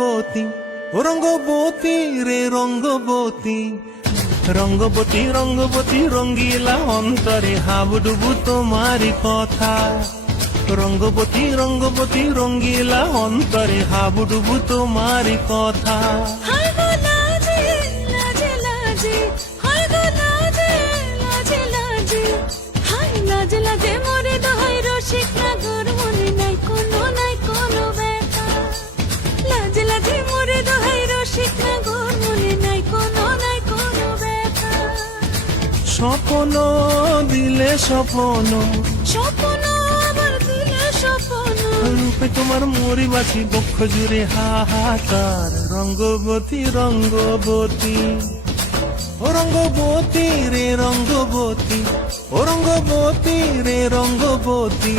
রঙ্গবতী ও রঙ্গবতী রে রঙ্গবতী, রঙ্গবতী রঙ্গবতী রঙ্গিলা অন্তরে হাবুডুবু তোমারি কথা। রঙ্গবতী রঙ্গবতী রঙ্গিলা অন্তরে হাবুডুবু তোমারি কথা। হায় গো লাজে লাজে লাজে, হায় গো লাজে লাজে লাজে, হায় লাজে লাজে মোরে দোহাই রসিক নাগর মনে নাই কোনো ব্যথা। লাজে লাজে মোরে দোহাই রসিক নাগর মনে নাই কোনো ব্যথা। স্বপ্ন দিলে স্বপ্ন, স্বপ্ন আবার দিলে স্বপ্ন, রূপে তোমার মরি বাছি বক্ষ জুড়ে হাহাকার। রঙ্গবতী রঙ্গবতী ও রঙ্গবতী রে রঙ্গবতী, ও রঙ্গবতী রে রঙ্গবতী।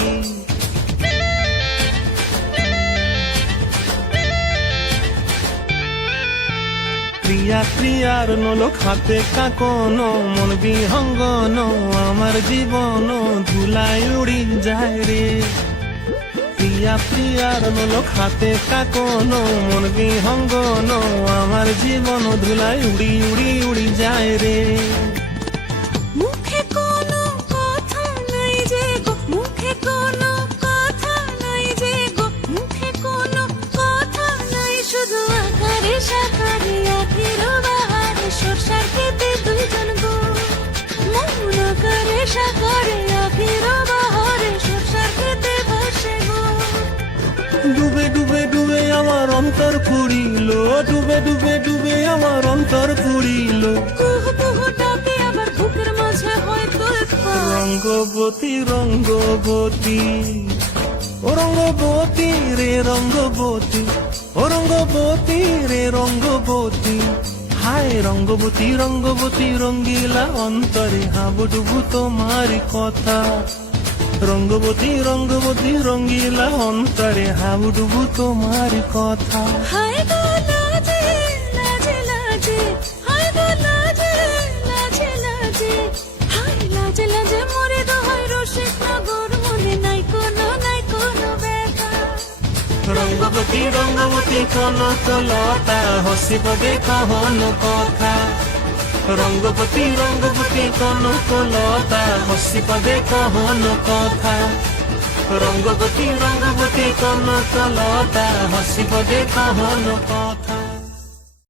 ক্রিয়া ক্রিয়ার নলক হাতে কাকন, মন বিহঙ্গন আমার জীবন ধুলায় উড়ি যায় রে। প্রিয়া প্রিয়ার নলক হাতে কাকন, মন বিহঙ্গন আমার জীবন ধুলায় উড়ি উড়ি উড়ি যায় রে। মুখে কোনো কথা নাই যে গো, মুখে কোনো কথা নাই যে গো, মুখে কোনো কথা নাই, শুধু আকারে সাকারে আখির বাহারে সরষার খেতে দুইজন গো। মন আকারে সাকারে আখির বাহারে সরষার খেতে ভাসে গো। ডুবে ডুবে ডুবে আমার অন্তর পুরিল, ডুবে ডুবে ডুবে আমার অন্তর পুরিল। কুহু কুহু ডাকে আবার বুকের মাঝে হয় তোলপাড়। রঙ্গবতী রঙ্গবতী ও রঙ্গবতী রে রঙ্গবতী, ও রঙ্গবতী রে রঙ্গবতী। হায় রঙ্গবতী রঙ্গবতী রঙ্গিলা অন্তরে হাবুডুবু তোমারি কথা। রঙ্গবতী রঙ্গবতী রঙ্গিলা অন্তরে হাবুডুবু তোমারি কথা। হায় গো লাজে লাজে লাজে, হায় গো লাজে লাজে লাজে, হায় লাজে লাজে মোরে দোহাই রসিক নগর মনে নাই কোনো ব্যথা। রঙ্গবতী রঙ্গবতী কনক লতা হসিব কহন কথা। রঙ্গবতী রঙ্গবতী কনক লতা হসিব কহন কথা। রঙ্গবতী রঙ্গবতী কনক লতা হসিব কহন কথা।